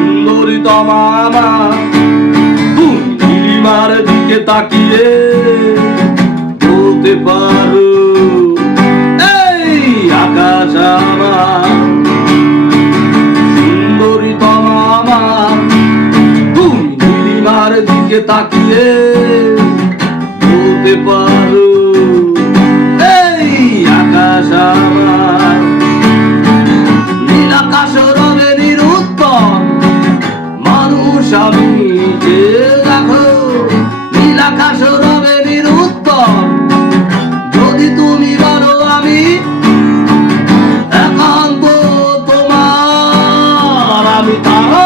সুন্দরী তমামা তুমি নীলিমার দিকে তাকিয়ে বলতে পারো এই আকাশ আমার। সুন্দরী তমামা তুমি নীলিমার দিকে তাকিয়ে বলতে পারো এই আকাশ আমার। নীল আকাশ রবে নিরুত্তর মানুষ আমি যে দেখো, নীল আকাশ রবে নিরুত্তর যদি তুমি বলো আমি একান্ত তোমার। আমি তারা